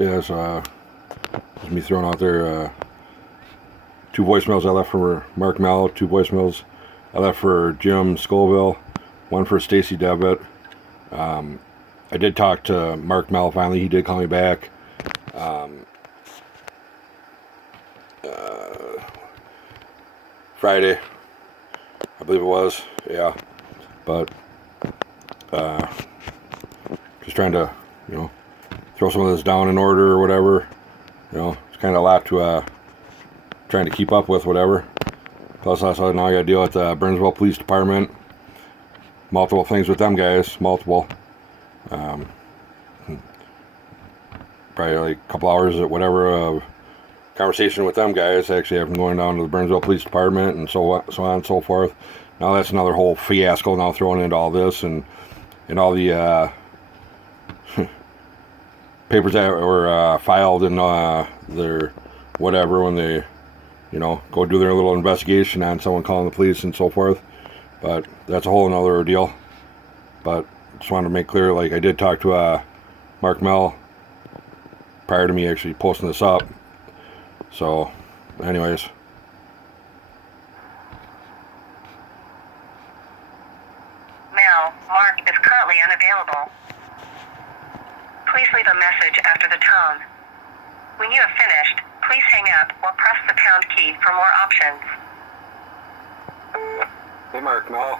So yeah, it's me throwing out there 2 voicemails I left for Mark Mehl, 2 voicemails I left for Jim Scovil, 1 for Stacy Devit. I did talk to Mark Mehl finally. He did call me back. Friday, I believe it was. Yeah, but just trying to, throw some of this down in order or whatever. It's kind of a lot to trying to keep up with, whatever. Plus, also now I got to deal with the Burnsville Police Department. Multiple things with them guys. Multiple. Probably like a couple hours of whatever of conversation with them guys. Actually, I'm going down to the Burnsville Police Department and so on and so forth. Now that's another whole fiasco now thrown into all this and all the papers that were filed in their whatever when they go do their little investigation on someone calling the police and so forth. But that's a whole another ordeal. But just wanted to make clear, like, I did talk to Mark Mehl prior to me actually posting this up. So anyways, Mehl, Mark is currently unavailable. Please leave a message after the tone. When you have finished, please hang up or press the pound key for more options. Hey Mark Mehl,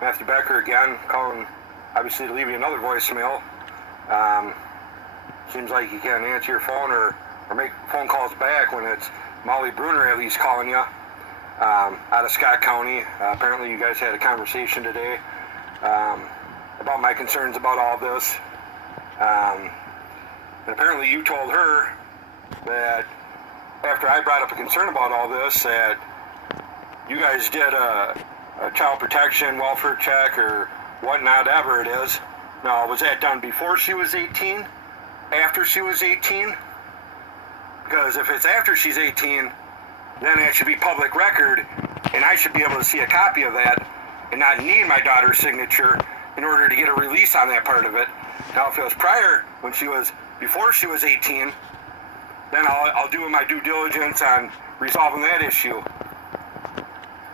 Matthew Becker again, calling obviously to leave you another voicemail. Seems like you can't answer your phone or make phone calls back when it's Molly Bruner at least calling you out of Scott County. Apparently you guys had a conversation today about my concerns about all this. And apparently you told her that after I brought up a concern about all this that you guys did a child protection welfare check or whatnot, ever it is. Now, was that done before she was 18? After she was 18? Because if it's after she's 18, then that should be public record, and I should be able to see a copy of that and not need my daughter's signature in order to get a release on that part of it. Now, if it was prior, before she was 18, then I'll do my due diligence on resolving that issue.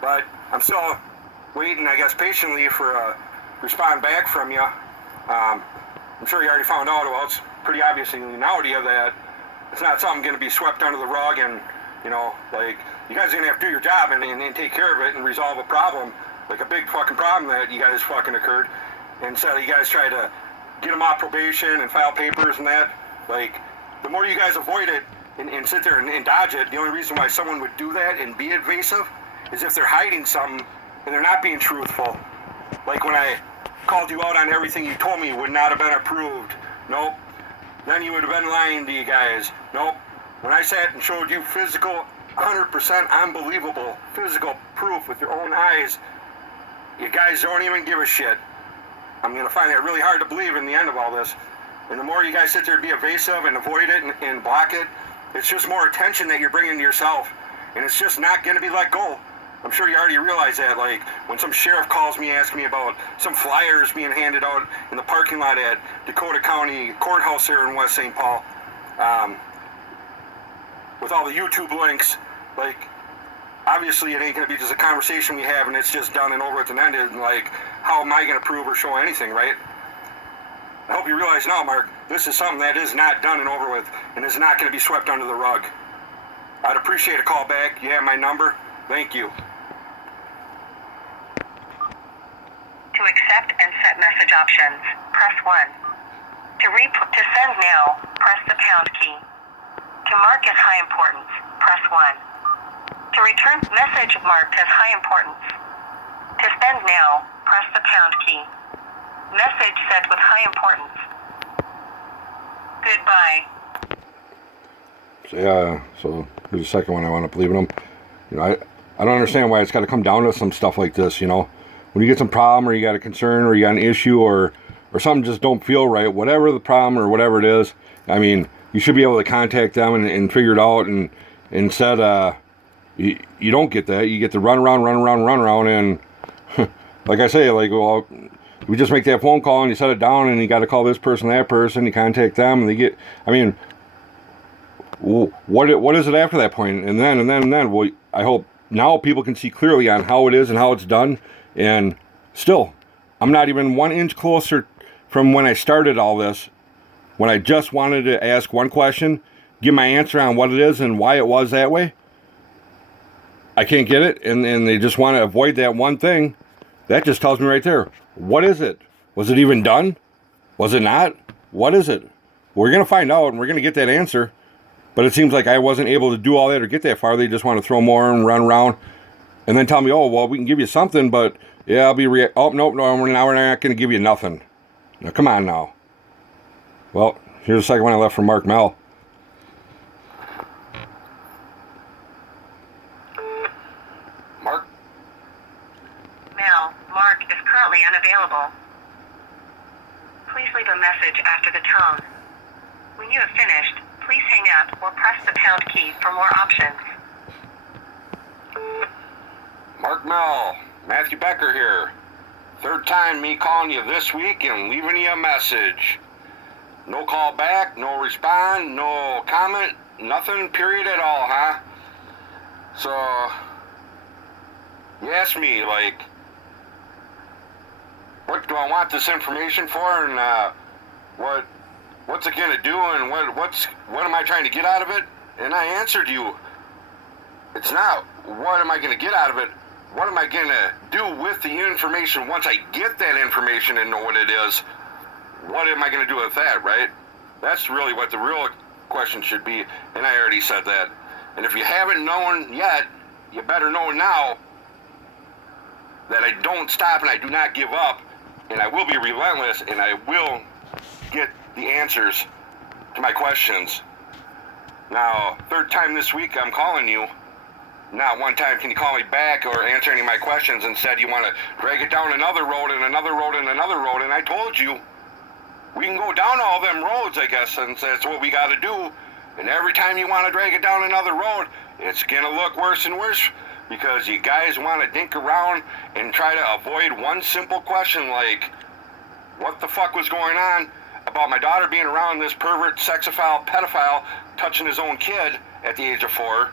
But I'm still waiting, I guess, patiently for a respond back from you. I'm sure you already found out. Well, it's pretty obviously now to you that it's not something going to be swept under the rug and, like, you guys are going to have to do your job and take care of it and resolve a problem, like a big fucking problem that you guys fucking occurred. Instead of you guys try to get them off probation and file papers and that, like, the more you guys avoid it and sit there and dodge it, the only reason why someone would do that and be evasive is if they're hiding something and they're not being truthful. Like when I called you out on everything you told me would not have been approved. Nope. Then you would have been lying to you guys. Nope. When I sat and showed you physical, 100% unbelievable physical proof with your own eyes, you guys don't even give a shit. I'm going to find that really hard to believe in the end of all this. And the more you guys sit there and be evasive and avoid it and block it, it's just more attention that you're bringing to yourself. And it's just not going to be let go. I'm sure you already realize that, like, when some sheriff calls me asking me about some flyers being handed out in the parking lot at Dakota County Courthouse here in West St. Paul, with all the YouTube links, like, obviously it ain't going to be just a conversation we have and it's just done and over with and ended, and, like, how am I going to prove or show anything, right? I hope you realize now, Mark, this is something that is not done and over with and is not going to be swept under the rug. I'd appreciate a call back. You have my number. Thank you. To accept and set message options, press 1. To send now, press the pound key. To mark as high importance, press 1. To return message marked as high importance. To send now, press the pound key. Message sent with high importance. Goodbye. So yeah, so here's the second one I wound up leaving them. I don't understand why it's got to come down to some stuff like this, When you get some problem or you got a concern or you got an issue or something just don't feel right, whatever the problem or whatever it is, I mean, you should be able to contact them and figure it out. And instead, you don't get that. You get to run around. And like I say, like, well, we just make that phone call and you set it down and you got to call this person, that person, you contact them and they get, I mean, what is it after that point? And then. Well, I hope now people can see clearly on how it is and how it's done. And still, I'm not even 1 inch closer from when I started all this, when I just wanted to ask one question, give my answer on what it is and why it was that way. I can't get it, and they just want to avoid that one thing. That just tells me right there, what is it? Was it even done? Was it not? What is it? We're going to find out, and we're going to get that answer. But it seems like I wasn't able to do all that or get that far. They just want to throw more and run around and then tell me, oh, well, we can give you something, but yeah, I'll be oh, nope, no, now we're not going to give you nothing. Now, come on now. Well, here's the second one I left from Mark Mehl. Mark? Mehl, Mark is currently unavailable. Please leave a message after the tone. When you have finished, please hang up or press the pound key for more options. Mark Mehl, Matthew Becker here. Third time me calling you this week and leaving you a message. No call back, no respond, no comment, nothing, period at all, huh? So, you asked me, like, what do I want this information for, and what's it gonna do, and what am I trying to get out of it? And I answered you. It's not what am I gonna get out of it. What am I gonna do with the information once I get that information and know what it is? What am I gonna do with that, right? That's really what the real question should be, and I already said that. And if you haven't known yet, you better know now that I don't stop and I do not give up, and I will be relentless, and I will get the answers to my questions. Now, third time this week I'm calling you. Not one time can you call me back or answer any of my questions. Instead, you want to drag it down another road and another road and another road, and I told you, we can go down all them roads, I guess, and that's what we got to do. And every time you want to drag it down another road, it's going to look worse and worse, because you guys want to dink around and try to avoid one simple question like, what the fuck was going on about my daughter being around this pervert, sexophile, pedophile, touching his own kid at the age of 4,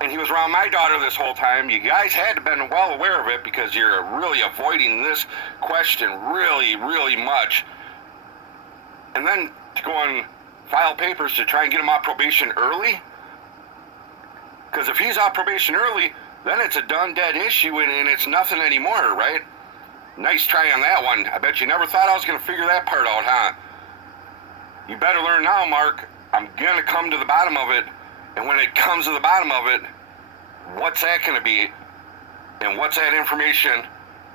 and he was around my daughter this whole time. You guys had to have been well aware of it, because you're really avoiding this question really, really much. And then to go and file papers to try and get him off probation early? Because if he's off probation early, then it's a done dead issue, and it's nothing anymore, right? Nice try on that one. I bet you never thought I was going to figure that part out, huh? You better learn now, Mark. I'm going to come to the bottom of it. And when it comes to the bottom of it, what's that going to be? And what's that information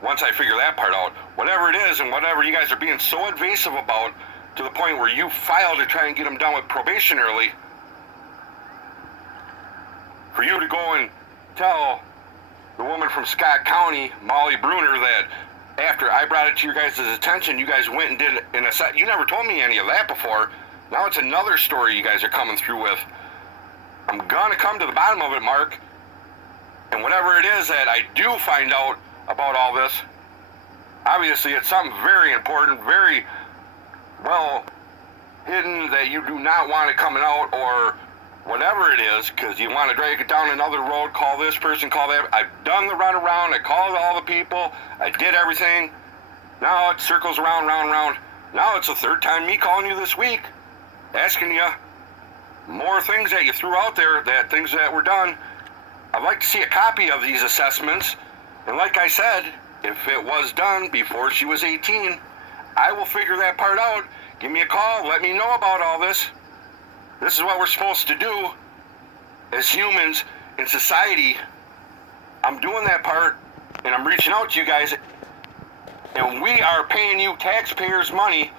once I figure that part out? Whatever it is, and whatever you guys are being so invasive about, to the point where you file to try and get them done with probation early, for you to go and tell the woman from Scott County, Molly Bruner, that after I brought it to your guys' attention, you guys went and did an assessment. You never told me any of that before. Now it's another story you guys are coming through with. I'm gonna come to the bottom of it, Mark. And whatever it is that I do find out about all this, obviously it's something very important, very well hidden, that you do not want it coming out, or whatever it is, because you want to drag it down another road, call this person, call that. I've done the runaround, I called all the people, I did everything. Now it circles around, round, round. Now it's the third time me calling you this week, asking you more things that you threw out there, that things that were done. I'd like to see a copy of these assessments. And like I said, if it was done before she was 18, I will figure that part out. Give me a call, let me know about all this. This is what we're supposed to do as humans in society. I'm doing that part, and I'm reaching out to you guys, and we are paying you taxpayers' money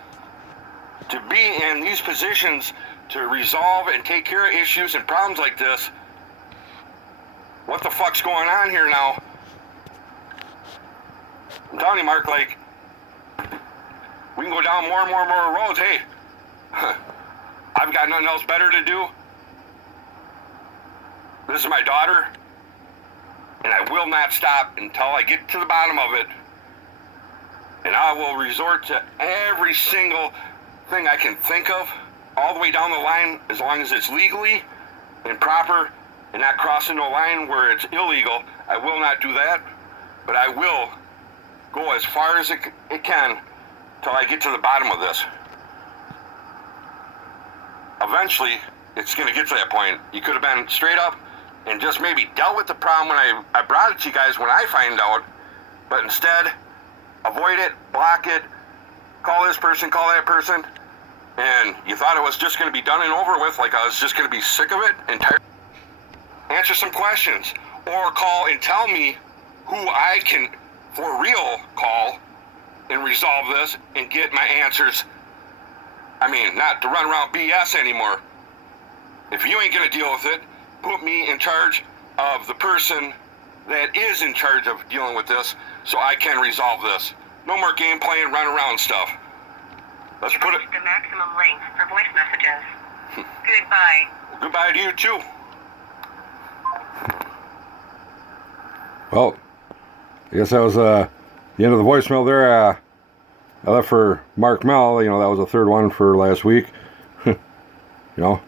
to be in these positions to resolve and take care of issues and problems like this. What the fuck's going on here now? I'm telling you, Mark, like, we can go down more and more and more roads. Hey, I've got nothing else better to do. This is my daughter, and I will not stop until I get to the bottom of it. And I will resort to every single thing I can think of, all the way down the line, as long as it's legally and proper and not crossing a line where it's illegal. I will not do that, but I will go as far as it can till I get to the bottom of this. Eventually, it's going to get to that point. You could have been straight up and just maybe dealt with the problem when I brought it to you guys when I find out, but instead, avoid it, block it, call this person, call that person, and you thought it was just going to be done and over with, like I was just going to be sick of it and tired. Answer some questions, or call and tell me who I can, for real, call and resolve this and get my answers. I mean, not to run around BS anymore. If you ain't going to deal with it, put me in charge of the person that is in charge of dealing with this so I can resolve this. No more game playing, run around stuff. Let's put it... The maximum length for voice messages. Goodbye. Goodbye to you too. Well, I guess that was the end of the voicemail there. I left for Mark Mel. You know, that was the third one for last week. You know,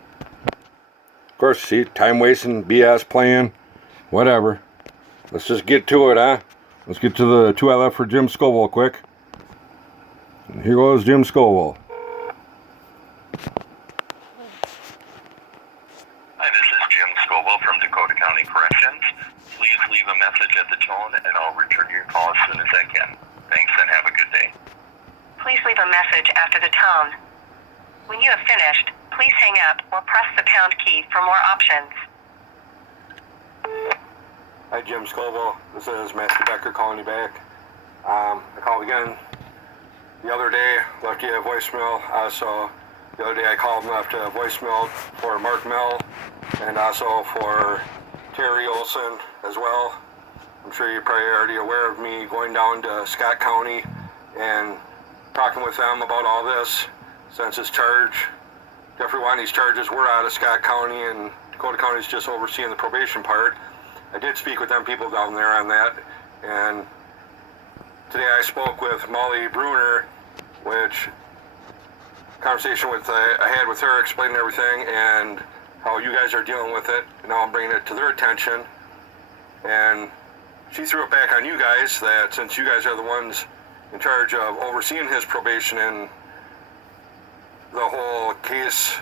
of course, see, time wasting, BS playing, whatever. Let's just get to it, huh? Let's get to the two I left for Jim Scovil quick. And here goes Jim Scovil. Hi, this is Jim Scovil from Dakota County Corrections. Please leave a message at the tone and I'll return your call as soon as I can. Thanks and have a good day. Please leave a message after the tone. When you have finished, please hang up or press the pound key for more options. Hi, Jim Scoville. This is Master Becker calling you back. I called again the other day, left you a voicemail. So the other day I called and left a voicemail for Mark Mel and also for Terry Olson as well. I'm sure you're probably already aware of me going down to Scott County and talking with them about all this since his charge. Jeffrey Watney's charges were out of Scott County and Dakota County's just overseeing the probation part. I did speak with them people down there on that, and today I spoke with Molly Bruner, which conversation I had with her explaining everything and how you guys are dealing with it, and now I'm bringing it to their attention, and she threw it back on you guys that since you guys are the ones in charge of overseeing his probation and the whole case,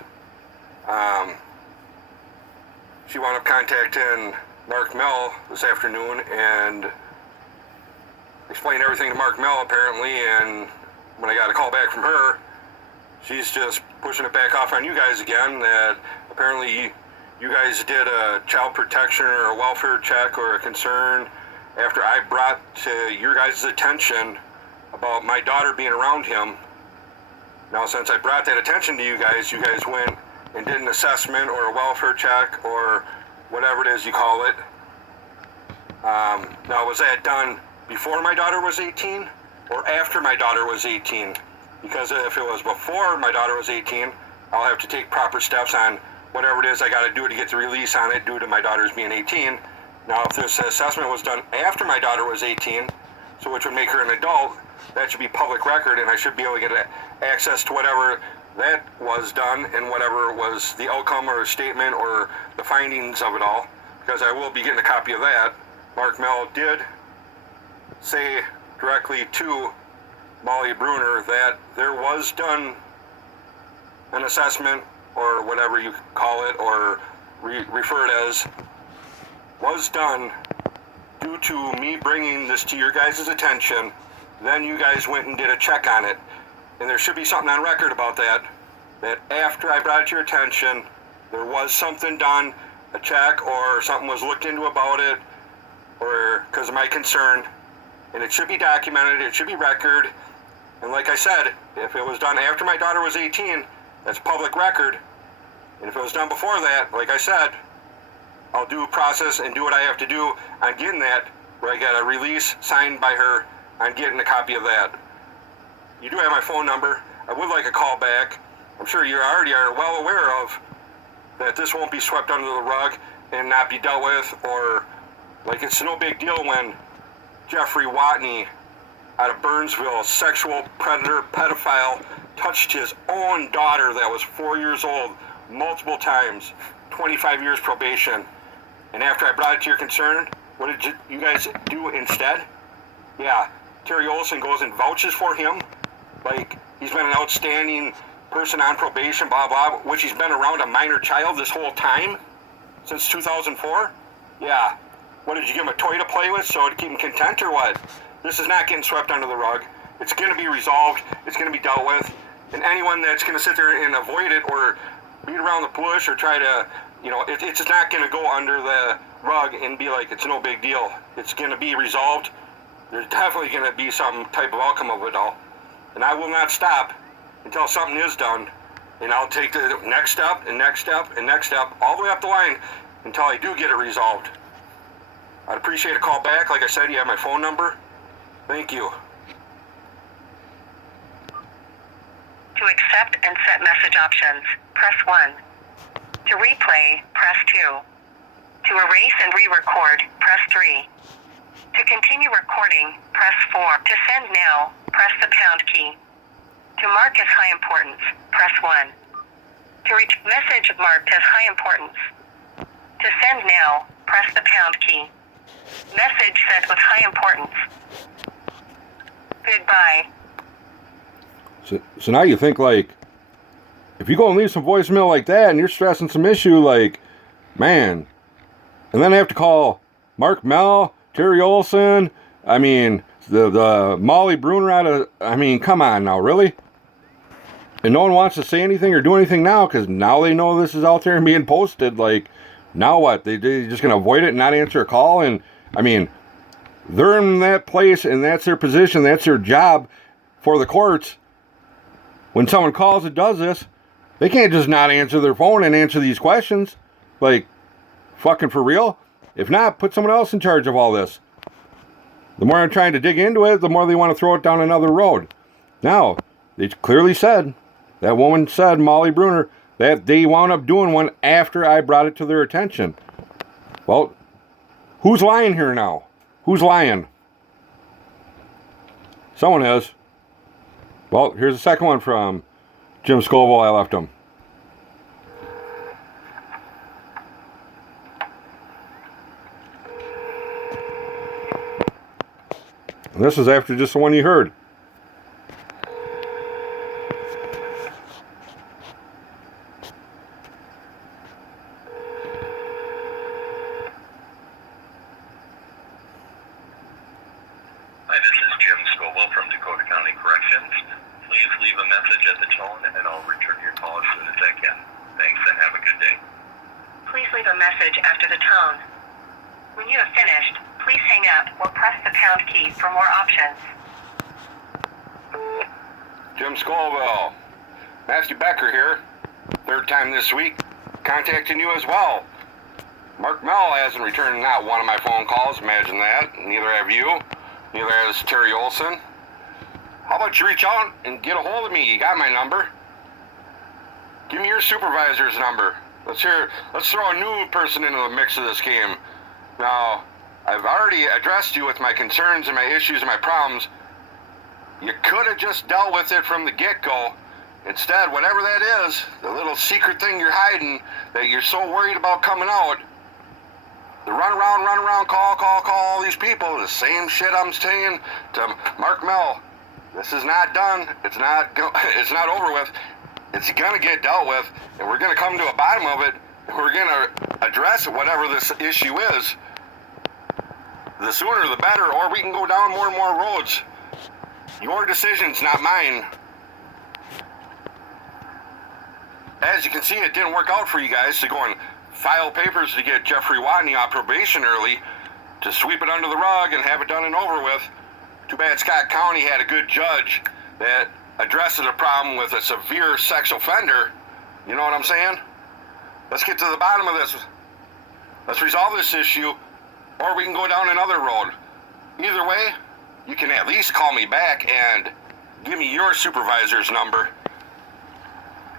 she wound up contacting Mark Mel this afternoon and explained everything to Mark Mel apparently, and when I got a call back from her, she's just pushing it back off on you guys again that apparently you guys did a child protection or a welfare check or a concern after I brought to your guys' attention about my daughter being around him. Now, since I brought that attention to you guys went and did an assessment or a welfare check or whatever it is you call it. Now, was that done before my daughter was 18 or after my daughter was 18? Because if it was before my daughter was 18, I'll have to take proper steps on whatever it is I got to do to get the release on it due to my daughter's being 18. Now, if this assessment was done after my daughter was 18, so which would make her an adult, that should be public record, and I should be able to get access to whatever that was done and whatever was the outcome or statement or the findings of it all, because I will be getting a copy of that. Mark Mel did say directly to Molly Bruner that there was done an assessment or whatever you call it or refer it as, was done due to me bringing this to your guys' attention. Then you guys went and did a check on it. And there should be something on record about that after I brought it to your attention, there was something done, a check or something was looked into about it, or because of my concern, and it should be documented, it should be record. And like I said, if it was done after my daughter was 18, that's public record. And if it was done before that, like I said, I'll do a process and do what I have to do on getting that, where I get a release signed by her on getting a copy of that. You do have my phone number. I would like a call back. I'm sure you already are well aware of that this won't be swept under the rug and not be dealt with, or like it's no big deal when Jeffrey Watney out of Burnsville, sexual predator, pedophile, touched his own daughter that was 4 years old multiple times, 25 years probation. And after I brought it to your concern, what did you guys do instead? Yeah, Terry Olson goes and vouches for him, like he's been an outstanding person on probation, blah, blah, which he's been around a minor child this whole time, since 2004? Yeah. What, did you give him a toy to play with so to keep him content or what? This is not getting swept under the rug. It's going to be resolved. It's going to be dealt with. And anyone that's going to sit there and avoid it or beat around the bush or try to, it's just not going to go under the rug and be like, it's no big deal. It's going to be resolved. There's definitely going to be some type of outcome of it all. And I will not stop until something is done. And I'll take the next step and next step and next step all the way up the line until I do get it resolved. I'd appreciate a call back. Like I said, you have my phone number. Thank you. To accept and set message options, press 1. To replay, press 2. To erase and re-record, press 3. To continue recording, press 4. To send now, press the pound key. To mark as high importance, press 1. To reach message marked as high importance. To send now, press the pound key. Message sent with high importance. Goodbye. So now you think, like, if you go and leave some voicemail like that and you're stressing some issue, like, man, and then I have to call Mark Mehl, Terry Olson, I mean, the Molly Bruner out of, I mean, come on now, really? And no one wants to say anything or do anything now because now they know this is out there and being posted. Like, now what? They're just going to avoid it and not answer a call? And, I mean, they're in that place and that's their position, that's their job for the courts. When someone calls and does this, they can't just not answer their phone and answer these questions. Like, fucking for real? If not, put someone else in charge of all this. The more I'm trying to dig into it, the more they want to throw it down another road. Now, they clearly said, that woman said, Molly Bruner, that they wound up doing one after I brought it to their attention. Well, who's lying here now? Who's lying? Someone is. Well, here's the second one from Jim Scovil. I left him. And this is after just the one you heard. Hi, this is Jim Scovil from Dakota County Corrections. Please leave a message at the tone and I'll return your call as soon as I can. Thanks and have a good day. Please leave a message after the tone. When you have finished, please hang up or press the pound key for more options. Jim Scoville, Matthew Becker here. Third time this week, contacting you as well. Mark Mehl hasn't returned not one of my phone calls, imagine that. Neither have you. Neither has Terry Olson. How about you reach out and get a hold of me? You got my number. Give me your supervisor's number. Let's throw a new person into the mix of this game. Now, I've already addressed you with my concerns and my issues and my problems. You could have just dealt with it from the get-go. Instead, whatever that is, the little secret thing you're hiding that you're so worried about coming out, the run around, call all these people, the same shit I'm saying to Mark Mehl. This is not done. It's not over with. It's gonna get dealt with, and we're gonna come to a bottom of it, and we're gonna address whatever this issue is. The sooner the better, or we can go down more and more roads. Your decision's not mine. As you can see, it didn't work out for you guys to go and file papers to get Jeffrey Watney on probation early, to sweep it under the rug and have it done and over with. Too bad Scott County had a good judge that addresses a problem with a severe sex offender. You know what I'm saying? Let's get to the bottom of this. Let's resolve this issue, or we can go down another road. Either way, you can at least call me back and give me your supervisor's number.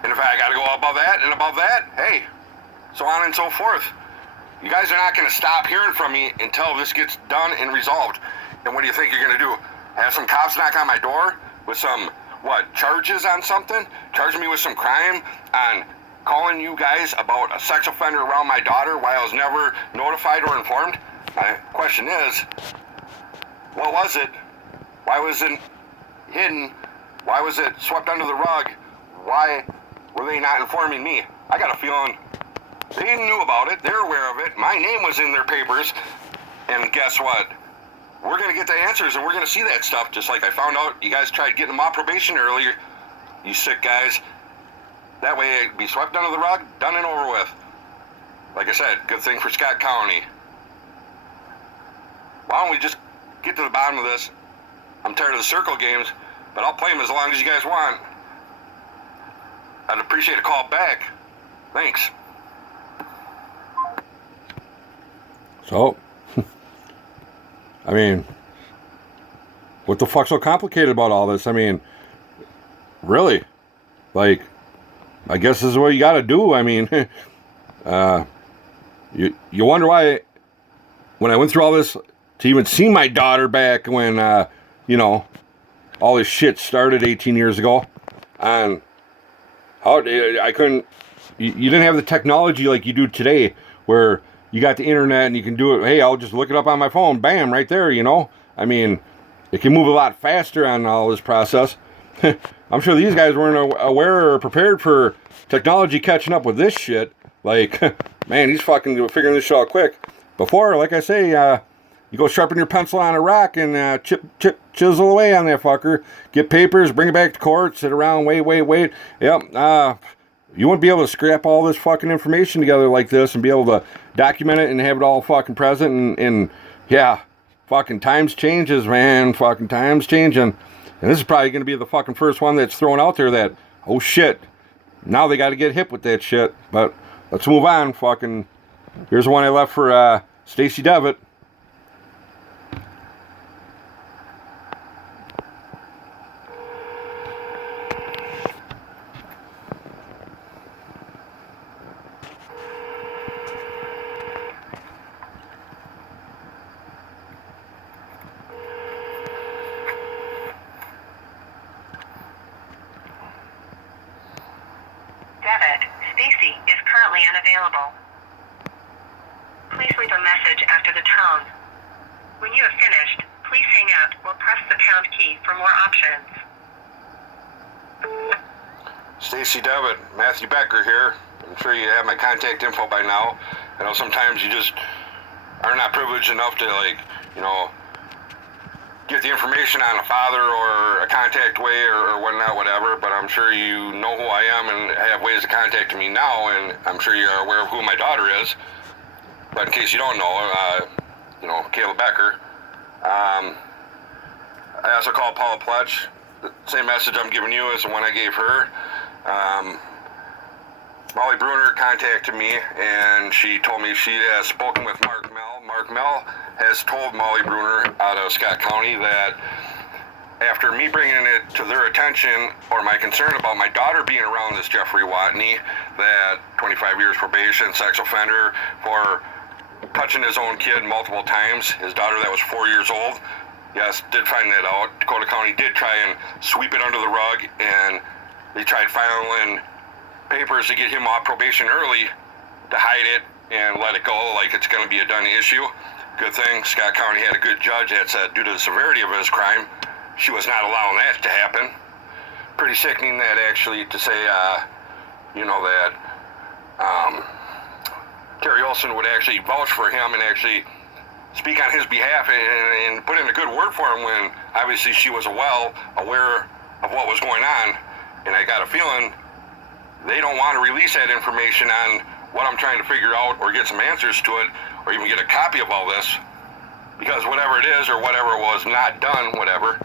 And if I gotta go above that, hey, so on and so forth. You guys are not gonna stop hearing from me until this gets done and resolved. And what do you think you're gonna do? Have some cops knock on my door with some what, charges on something? Charging me with some crime on calling you guys about a sex offender around my daughter while I was never notified or informed? My question is, what was it? Why was it hidden? Why was it swept under the rug? Why were they not informing me? I got a feeling they knew about it. They're aware of it. My name was in their papers. And guess what? We're going to get the answers and we're going to see that stuff, just like I found out you guys tried getting them off probation earlier. You sick guys. That way it'd be swept under the rug, done and over with. Like I said, good thing for Scott County. Why don't we just get to the bottom of this? I'm tired of the circle games, but I'll play them as long as you guys want. I'd appreciate a call back. Thanks. So, I mean, what the fuck's so complicated about all this? I mean, really? Like, I guess this is what you gotta do. I mean, you wonder why, when I went through all this to even see my daughter back when, you know, all this shit started 18 years ago, and how I couldn't, you didn't have the technology like you do today, where you got the internet and you can do it. Hey, I'll just look it up on my phone. Bam, right there, you know. I mean, it can move a lot faster on all this process. I'm sure these guys weren't aware or prepared for technology catching up with this shit. Like, man, he's fucking figuring this shit out quick. Before, like I say, you go sharpen your pencil on a rock and chisel away on that fucker. Get papers, bring it back to court, sit around, wait. Yep, you wouldn't be able to scrap all this fucking information together like this and be able to document it and have it all fucking present. And yeah, fucking times changes, man. Fucking times changing. And this is probably going to be the fucking first one that's thrown out there that, oh shit, now they got to get hip with that shit. But let's move on. Fucking, here's the one I left for Stacy Devit. Devit, Stacy is currently unavailable. Please leave a message after the tone. When you have finished, please hang up or press the pound key for more options. Stacy Devit, Matthew Becker here. I'm sure you have my contact info by now. I know sometimes you just are not privileged enough to, like, you know, get the information on a father or a contact way or whatnot, whatever, but I'm sure you know who I am and have ways of contacting me now, and I'm sure you're aware of who my daughter is. But in case you don't know, you know, Kayla Becker. I also called Paula Pletch. The same message I'm giving you is the one I gave her. Molly Bruner contacted me, and she told me she has spoken with Mark Mehl. Mark Mehl has told Molly Bruner out of Scott County that after me bringing it to their attention, or my concern about my daughter being around this Jeffrey Watney, that 25 years probation, sex offender for touching his own kid multiple times, his daughter that was 4 years old, yes, did find that out. Dakota County did try and sweep it under the rug, and they tried filing papers to get him off probation early to hide it and let it go like it's going to be a done issue. Good thing Scott County had a good judge that said due to the severity of his crime, she was not allowing that to happen. Pretty sickening that actually to say, you know, that Terry Olson would actually vouch for him and actually speak on his behalf and put in a good word for him when obviously she was well aware of what was going on. And I got a feeling they don't want to release that information on what I'm trying to figure out or get some answers to it or even get a copy of all this, because whatever it is or whatever was not done, whatever,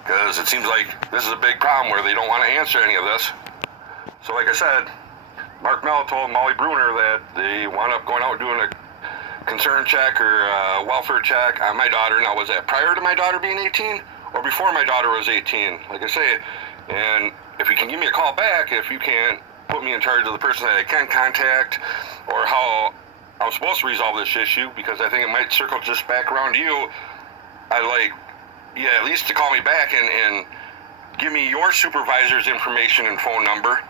because it seems like this is a big problem where they don't want to answer any of this. So like I said, Mark Mehl told Molly Bruner that they wound up going out and doing a concern check or a welfare check on my daughter. Now, was that prior to my daughter being 18 or before my daughter was 18? Like I say, and if you can give me a call back, if you can't put me in charge of the person that I can contact or how I'm supposed to resolve this issue, because I think it might circle just back around to you, I'd like, yeah, at least to call me back and give me your supervisor's information and phone number,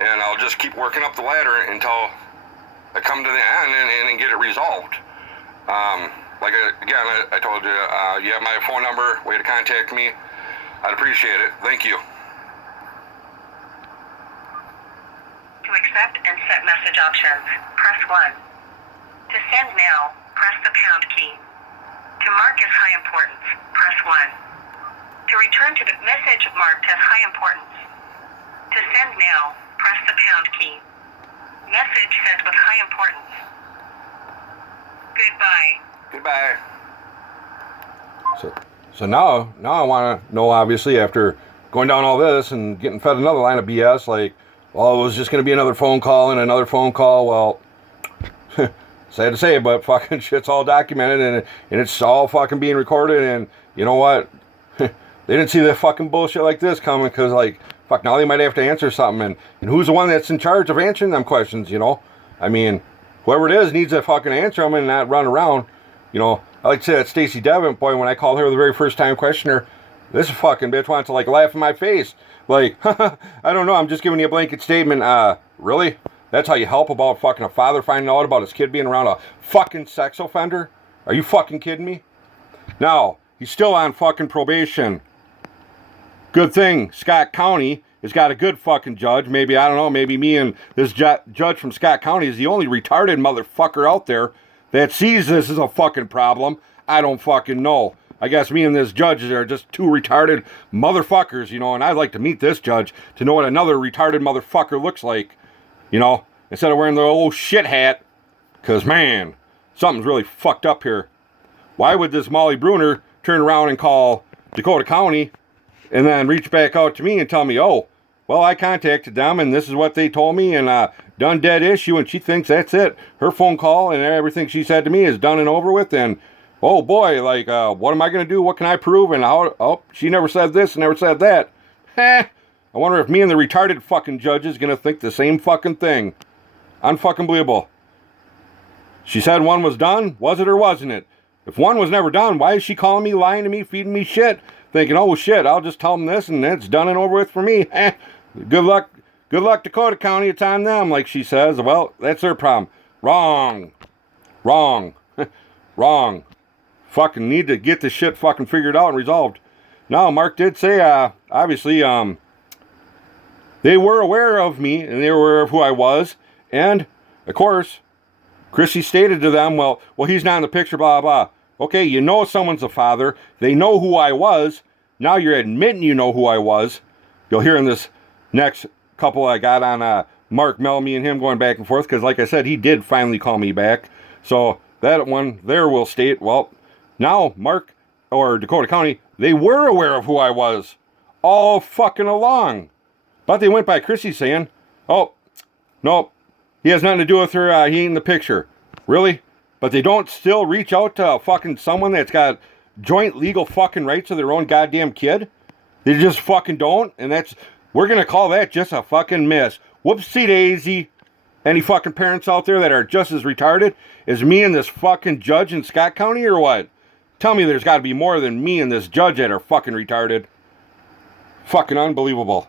and I'll just keep working up the ladder until I come to the end and get it resolved. I told you, you have my phone number, way to contact me. I'd appreciate it. Thank you. To accept and set message options, press 1. To send now, press the pound key. To mark as high importance, press 1. To return to the message marked as high importance. To send now, press the pound key. Message sent with high importance. Goodbye. Goodbye. So now I want to know, obviously, after going down all this and getting fed another line of BS, like, well, it was just going to be another phone call and another phone call. Well, sad to say, but fucking shit's all documented and it's all fucking being recorded. And you know what? They didn't see the fucking bullshit like this coming, because, like, fuck, now they might have to answer something. And who's the one that's in charge of answering them questions, you know? I mean, whoever it is needs to fucking answer them and not run around. You know, I like to say that Stacy Devit, boy, when I called her the very first time, questioned her, this fucking bitch wants to, like, laugh in my face. Like, I don't know, I'm just giving you a blanket statement. Really? That's how you help about fucking a father finding out about his kid being around a fucking sex offender? Are you fucking kidding me? Now, he's still on fucking probation. Good thing Scott County has got a good fucking judge. Maybe, I don't know, maybe me and this judge from Scott County is the only retarded motherfucker out there that sees this as a fucking problem. I don't fucking know. I guess me and this judge are just two retarded motherfuckers, you know, and I'd like to meet this judge to know what another retarded motherfucker looks like, you know, instead of wearing the old shit hat. Because, man, something's really fucked up here. Why would this Molly Bruner turn around and call Dakota County and then reach back out to me and tell me, oh, well, I contacted them and this is what they told me and done dead issue, and she thinks that's it. Her phone call and everything she said to me is done and over with, and oh boy, like, what am I going to do? What can I prove? And how, oh, she never said this and never said that. I wonder if me and the retarded fucking judge is going to think the same fucking thing. Unfucking believable. She said one was done. Was it or wasn't it? If one was never done, why is she calling me, lying to me, feeding me shit? Thinking, oh shit, I'll just tell them this and it's done and over with for me. Good luck, Dakota County, it's on them, like she says. Well, that's their problem. Wrong. Wrong. Fucking need to get this shit fucking figured out and resolved. Now, Mark did say, obviously, they were aware of me and they were aware of who I was. And, of course, Chrissy stated to them, well, he's not in the picture, blah, blah. Okay, you know someone's a father. They know who I was. Now you're admitting you know who I was. You'll hear in this next couple I got on Mark, Mel, me, and him going back and forth. Because, like I said, he did finally call me back. So, that one there will state, well, now Mark, or Dakota County, they were aware of who I was. All fucking along. But they went by Chrissy saying, oh, no, he has nothing to do with her. He ain't in the picture. Really? But they don't still reach out to fucking someone that's got joint legal fucking rights to their own goddamn kid? They just fucking don't? And we're going to call that just a fucking miss. Whoopsie daisy. Any fucking parents out there that are just as retarded as me and this fucking judge in Scott County or what? Tell me there's got to be more than me and this judge that are fucking retarded. Fucking unbelievable.